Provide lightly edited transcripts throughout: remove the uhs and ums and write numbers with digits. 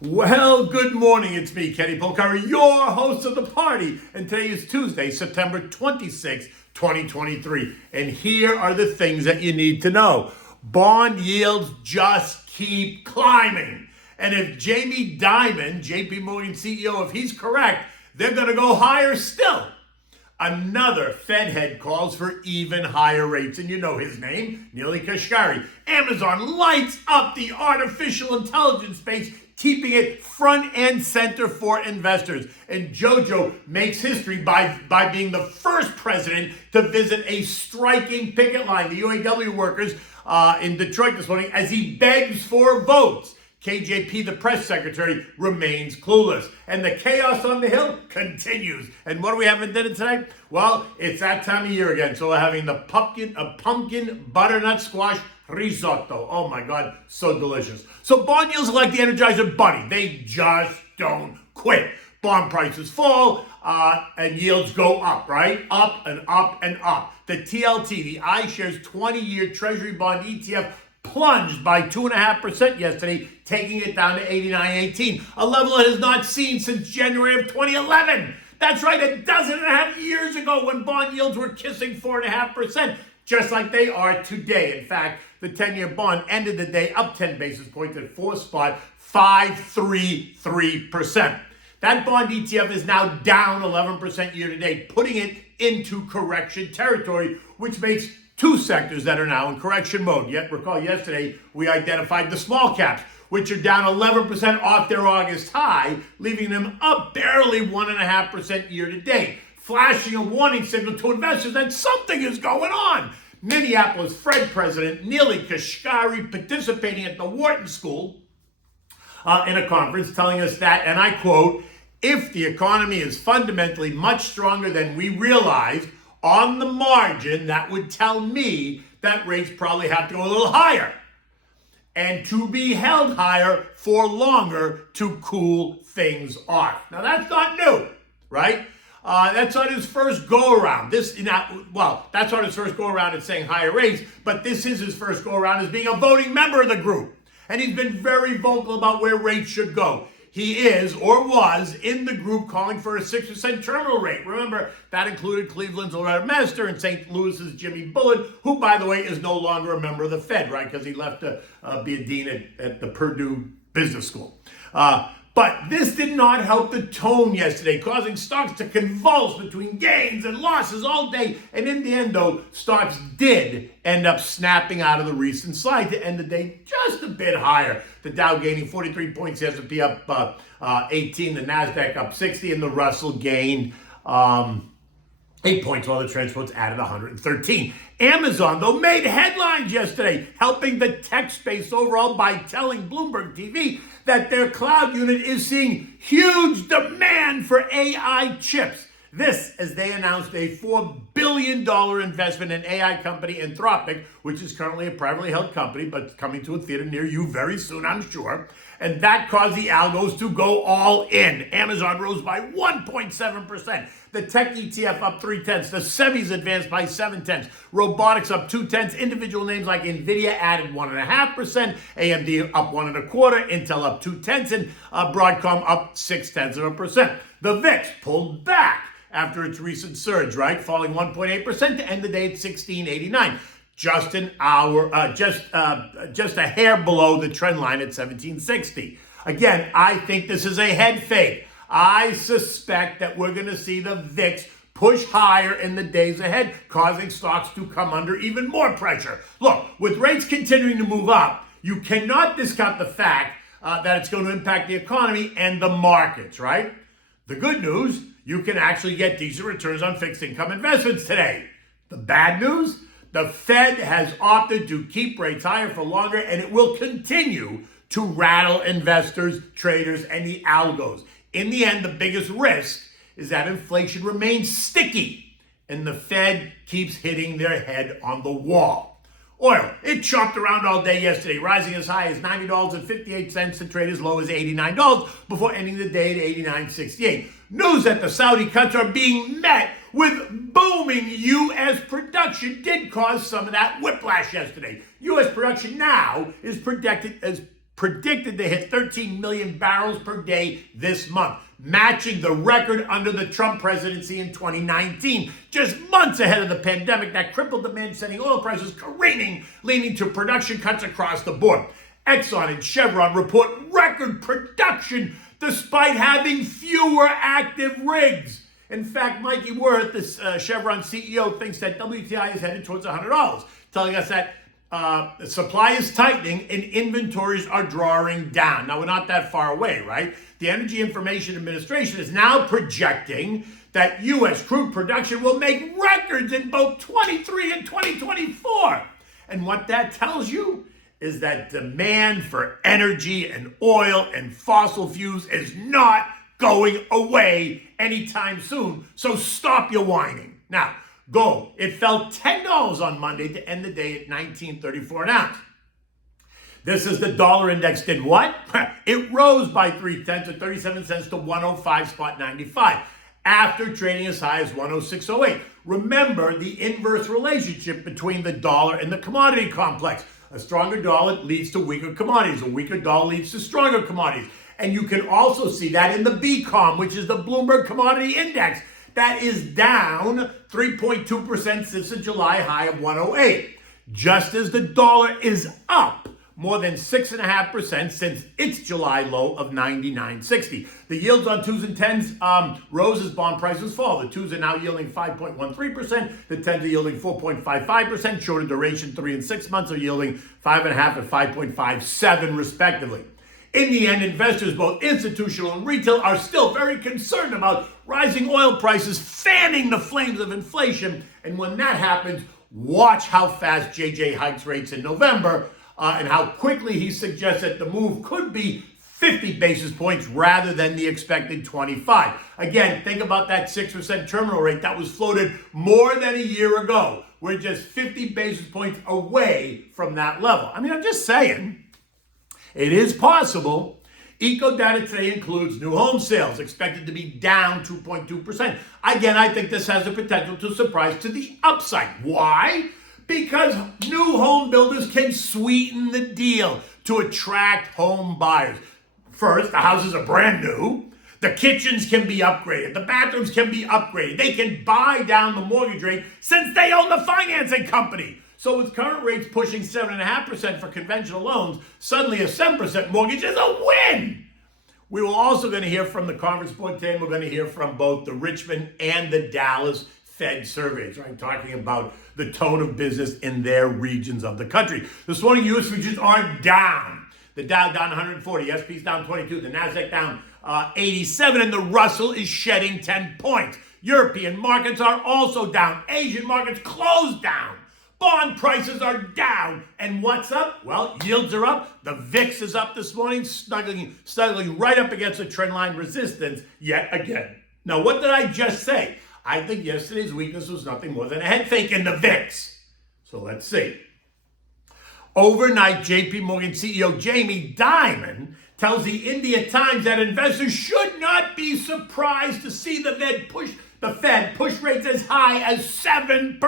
Well, good morning. It's me, Kenny Polcari, your host of the party. And today is Tuesday, September 26, 2023. And here are the things that you need to know. Bond yields just keep climbing. And if Jamie Dimon, JP Morgan CEO, if he's correct, they're going to go higher still. Another Fed head calls for even higher rates, and you know his name, Neely Kashkari. Amazon lights up the artificial intelligence space, keeping it front and center for investors. And Jojo makes history by being the first president to visit a striking picket line, the UAW workers in Detroit this morning, as he begs for votes. KJP, the press secretary, remains clueless. And the chaos on the Hill continues. And what do we have in dinner tonight? Well, it's that time of year again. So we're having the pumpkin butternut squash risotto. Oh my God, so delicious. So bond yields are like the Energizer bunny. They just don't quit. Bond prices fall and yields go up, right? Up and up and up. The TLT, the iShares 20-year Treasury bond ETF, plunged by 2.5% yesterday, taking it down to 89.18, a level it has not seen since January of 2011. That's right, 12.5 years ago when bond yields were kissing 4.5%, just like they are today. In fact, the 10-year bond ended the day up 10 basis points at 4.533%. That bond ETF is now down 11% year to date, putting it into correction territory, which makes two sectors that are now in correction mode. Yet, recall yesterday, we identified the small caps, which are down 11% off their August high, leaving them up barely 1.5% year to date, flashing a warning signal to investors that something is going on. Minneapolis Fed President Neely Kashkari participating at the Wharton School in a conference telling us that, and I quote, "If the economy is fundamentally much stronger than we realize, on the margin, that would tell me that rates probably have to go a little higher and to be held higher for longer to cool things off." Now, that's not new, right? That's on his first go-around. That's on his first go-around in saying higher rates, but this is his first go-around as being a voting member of the group. And he's been very vocal about where rates should go. He is, or was, in the group calling for a 6% terminal rate. Remember, that included Cleveland's Loretta Mester and St. Louis's Jimmy Bullard, who, by the way, is no longer a member of the Fed, right? Because he left to be a dean at the Purdue Business School. But this did not help the tone yesterday, causing stocks to convulse between gains and losses all day. And in the end, though, stocks did end up snapping out of the recent slide to end the day just a bit higher. The Dow gaining 43 points, the S&P up 18, the NASDAQ up 60, and the Russell gained 8 points, while the transports added 113. Amazon, though, made headlines yesterday, helping the tech space overall by telling Bloomberg TV that their cloud unit is seeing huge demand for AI chips. This as they announced a $4 billion investment in AI company Anthropic, which is currently a privately held company, but coming to a theater near you very soon, I'm sure. And that caused the algos to go all in. Amazon rose by 1.7%. The tech ETF up 0.3. The semis advanced by 0.7. Robotics up 0.2. Individual names like NVIDIA added 1.5%. AMD up 1.25%. Intel up 0.2. And Broadcom up 0.6%. The VIX pulled back after its recent surge, right? Falling 1.8% to end the day at 1689. Just a hair below the trend line at 1760. Again, I think this is a head fake. I suspect that we're going to see the VIX push higher in the days ahead, causing stocks to come under even more pressure. Look, with rates continuing to move up, you cannot discount the fact that it's going to impact the economy and the markets, right? The good news, you can actually get decent returns on fixed income investments today. The bad news, the Fed has opted to keep rates higher for longer, and it will continue to rattle investors, traders, and the algos. In the end, the biggest risk is that inflation remains sticky, and the Fed keeps hitting their head on the wall. Oil, it chopped around all day yesterday, rising as high as $90.58 and trade as low as $89 before ending the day at $89.68. News that the Saudi cuts are being met with booming U.S. production did cause some of that whiplash yesterday. U.S. production now is projected predicted to hit 13 million barrels per day this month, matching the record under the Trump presidency in 2019, just months ahead of the pandemic that crippled demand, sending oil prices careening, leading to production cuts across the board. Exxon and Chevron report record production despite having fewer active rigs. In fact, Mikey Wirth, this Chevron CEO, thinks that WTI is headed towards $100, telling us that the supply is tightening and inventories are drawing down. Now, we're not that far away, right? The Energy Information Administration is now projecting that U.S. crude production will make records in both 23 and 2024. And what that tells you is that demand for energy and oil and fossil fuels is not going away anytime soon. So stop your whining. Now, gold, it fell $10 on Monday to end the day at $19.34 an ounce. This is the dollar index did what? It rose by 0.3 or 37 cents to 105.95 after trading as high as 106.08. Remember the inverse relationship between the dollar and the commodity complex. A stronger dollar leads to weaker commodities. A weaker dollar leads to stronger commodities. And you can also see that in the BCOM, which is the Bloomberg Commodity Index. That is down 3.2% since the July high of 108. Just as the dollar is up more than 6.5% since its July low of 99.60. The yields on 2s and 10s rose as bond prices fall. The 2s are now yielding 5.13%. The 10s are yielding 4.55%. Shorter duration 3 and 6 months are yielding 5.5 and 5.57 respectively. In the end, investors, both institutional and retail, are still very concerned about rising oil prices fanning the flames of inflation. And when that happens, watch how fast JJ hikes rates in November and how quickly he suggests that the move could be 50 basis points rather than the expected 25. Again, think about that 6% terminal rate that was floated more than a year ago. We're just 50 basis points away from that level. I mean, I'm just saying, it is possible. Eco data today includes new home sales expected to be down 2.2%. Again, I think this has the potential to surprise to the upside. Why? Because new home builders can sweeten the deal to attract home buyers. First, the houses are brand new. The kitchens can be upgraded. The bathrooms can be upgraded. They can buy down the mortgage rate since they own the financing company. So with current rates pushing 7.5% for conventional loans, suddenly a 7% mortgage is a win. We were also going to hear from the Conference Board today, and we're going to hear from both the Richmond and the Dallas Fed surveys, right? Talking about the tone of business in their regions of the country. This morning, U.S. futures are down. The Dow down 140, the S&P's down 22, the Nasdaq down 87, and the Russell is shedding 10 points. European markets are also down. Asian markets closed down. Bond prices are down. And what's up? Well, yields are up. The VIX is up this morning, snuggling right up against the trendline resistance yet again. Now, what did I just say? I think yesterday's weakness was nothing more than a head fake in the VIX. So let's see. Overnight, JP Morgan CEO Jamie Dimon tells the India Times that investors should not be surprised to see the Fed push rates as high as 7%,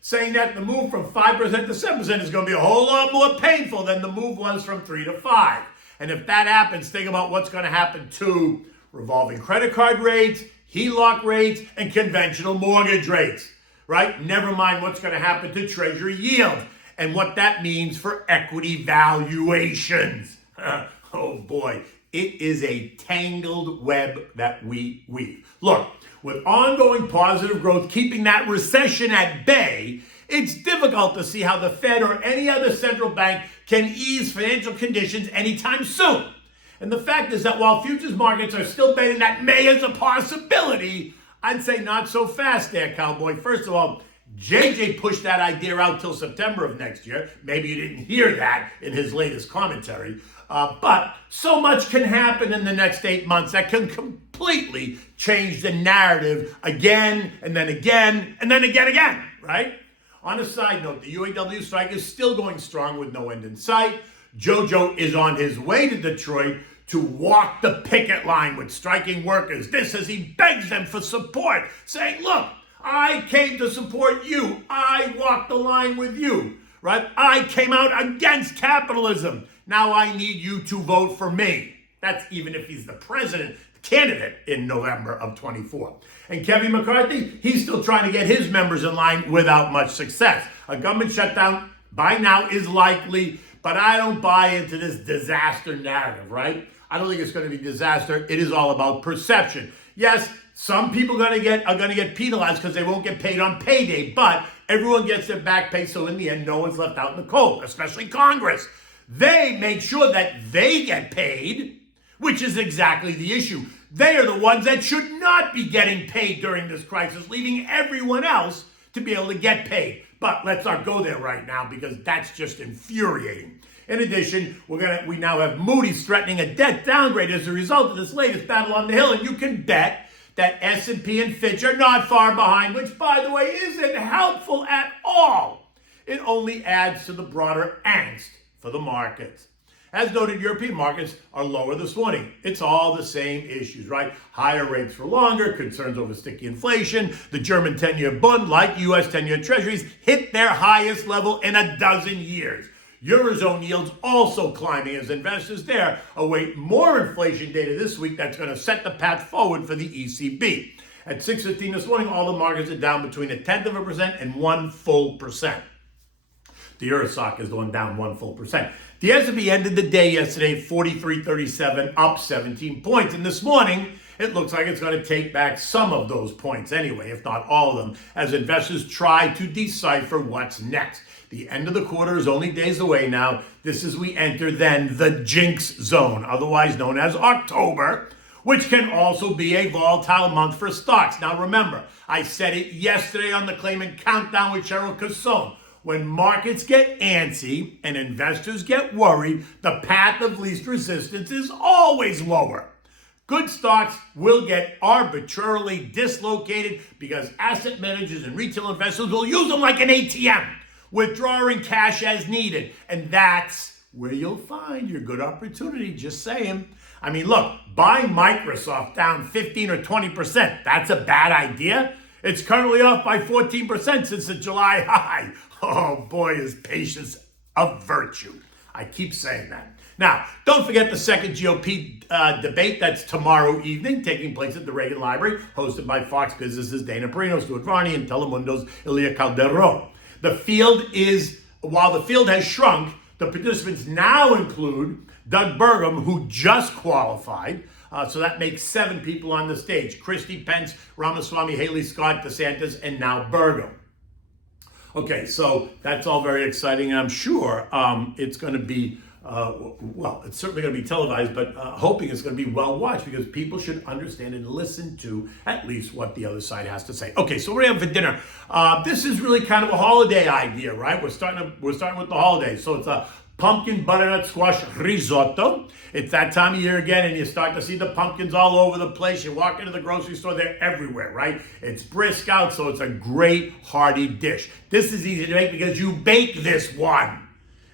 saying that the move from 5% to 7% is going to be a whole lot more painful than the move was from 3 to 5. And if that happens, think about what's going to happen to revolving credit card rates, HELOC rates, and conventional mortgage rates, right? Never mind what's going to happen to Treasury yield and what that means for equity valuations. Oh boy, it is a tangled web that we weave. Look, with ongoing positive growth keeping that recession at bay, it's difficult to see how the Fed or any other central bank can ease financial conditions anytime soon. And the fact is that while futures markets are still betting that May is a possibility, I'd say not so fast there, cowboy. First of all, JJ pushed that idea out till September of next year. Maybe you didn't hear that in his latest commentary. But so much can happen in the next 8 months that can completely change the narrative again, and then again, and then again, right? On a side note, the UAW strike is still going strong with no end in sight. JoJo is on his way to Detroit to walk the picket line with striking workers. This as he begs them for support, saying, look, I came to support you. I walked the line with you, right? I came out against capitalism. Now I need you to vote for me. That's even if he's the president candidate in November of 24. And Kevin McCarthy, he's still trying to get his members in line without much success. A government shutdown by now is likely, but I don't buy into this disaster narrative, right? I don't think it's going to be disaster. It is all about perception. Yes, some people are going to get penalized because they won't get paid on payday, but everyone gets their back pay, so in the end, no one's left out in the cold, especially Congress. They make sure that they get paid, which is exactly the issue. They are the ones that should not be getting paid during this crisis, leaving everyone else to be able to get paid. But let's not go there right now because that's just infuriating. In addition, we now have Moody's threatening a debt downgrade as a result of this latest battle on the Hill, and you can bet that S&P and Fitch are not far behind, which, by the way, isn't helpful at all. It only adds to the broader angst for the markets. As noted, European markets are lower this morning. It's all the same issues, right? Higher rates for longer, concerns over sticky inflation. The German 10-year Bund, like U.S. 10-year treasuries, hit their highest level in a dozen years. Eurozone yields also climbing as investors there await more inflation data this week that's going to set the path forward for the ECB. At 6:15 this morning, all the markets are down between 0.1% and 1%. The Eurostock is the one down 1%. The S&P ended the day yesterday at 43.37, up 17 points. And this morning, it looks like it's going to take back some of those points anyway, if not all of them, as investors try to decipher what's next. The end of the quarter is only days away now. This is we enter then the jinx zone, otherwise known as October, which can also be a volatile month for stocks. Now remember, I said it yesterday on the Claimant Countdown with Cheryl Casson. When markets get antsy and investors get worried, the path of least resistance is always lower. Good stocks will get arbitrarily dislocated because asset managers and retail investors will use them like an ATM, withdrawing cash as needed. And that's where you'll find your good opportunity, just saying. I mean, look, buy Microsoft down 15 or 20%. That's a bad idea. It's currently off by 14% since the July high. Oh boy, is patience a virtue. I keep saying that. Now, don't forget the second GOP debate that's tomorrow evening, taking place at the Reagan Library, hosted by Fox Business's Dana Perino, Stuart Varney, and Telemundo's Ilya Calderon. While the field has shrunk, the participants now include Doug Burgum, who just qualified. So that makes 7 people on the stage: Christie, Pence, Ramaswamy, Haley, Scott, DeSantis, and now Burgum. Okay, so that's all very exciting, and I'm sure it's going to be, it's certainly going to be televised, but hoping it's going to be well watched because people should understand and listen to at least what the other side has to say. Okay, so we're having for dinner. This is really kind of a holiday idea, right? We're starting with the holidays, so it's a pumpkin butternut squash risotto. It's that time of year again, and you start to see the pumpkins all over the place. You walk into the grocery store, they're everywhere, right? It's brisk out, so it's a great hearty dish. This is easy to make because you bake this one,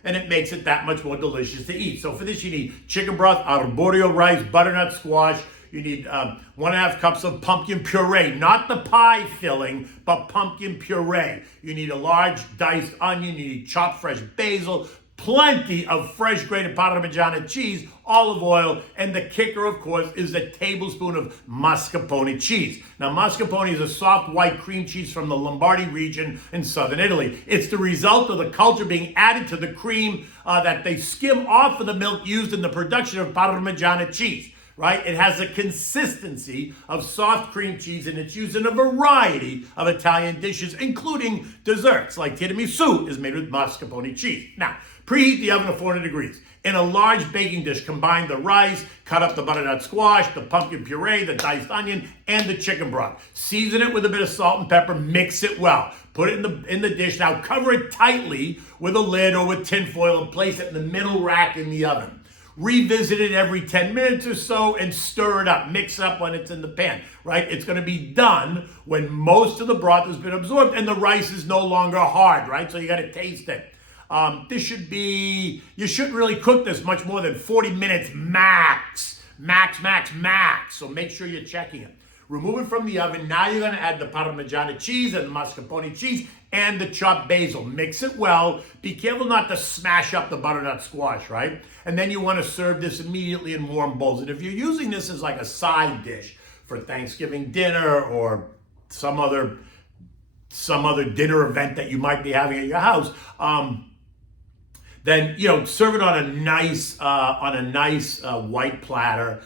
and it makes it that much more delicious to eat. So for this, you need chicken broth, arborio rice, butternut squash. You need 1.5 cups of pumpkin puree, not the pie filling, but pumpkin puree. You need a large diced onion. You need chopped fresh basil, plenty of fresh grated Parmigiana cheese, olive oil, and the kicker, of course, is a tablespoon of mascarpone cheese. Now, mascarpone is a soft white cream cheese from the Lombardy region in southern Italy. It's the result of the culture being added to the cream that they skim off of the milk used in the production of Parmigiana cheese. Right? It has a consistency of soft cream cheese, and it's used in a variety of Italian dishes, including desserts, like tiramisu is made with mascarpone cheese. Now, preheat the oven to 400 degrees. In a large baking dish, combine the rice, cut up the butternut squash, the pumpkin puree, the diced onion, and the chicken broth. Season it with a bit of salt and pepper, mix it well. Put it in the dish. Now cover it tightly with a lid or with tin foil and place it in the middle rack in the oven. Revisit it every 10 minutes or so and stir it up. Mix it up when it's in the pan, right? It's going to be done when most of the broth has been absorbed and the rice is no longer hard, right? So you got to taste it. You shouldn't really cook this much more than 40 minutes max. Max. So make sure you're checking it. Remove it from the oven. Now you're going to add the Parmigiana cheese and the mascarpone cheese and the chopped basil. Mix it well. Be careful not to smash up the butternut squash, right? And then you want to serve this immediately in warm bowls. And if you're using this as like a side dish for Thanksgiving dinner or some other dinner event that you might be having at your house, then serve it on a nice white platter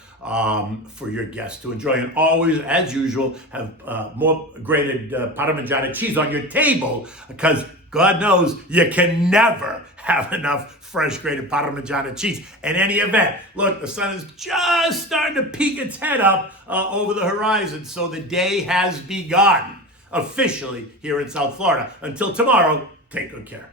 for your guests to enjoy. And always, as usual, have more grated Parmigiana cheese on your table, because God knows you can never have enough fresh grated Parmigiana cheese. In any event, look, the sun is just starting to peek its head up over the horizon, so the day has begun officially here in South Florida. Until tomorrow, take good care.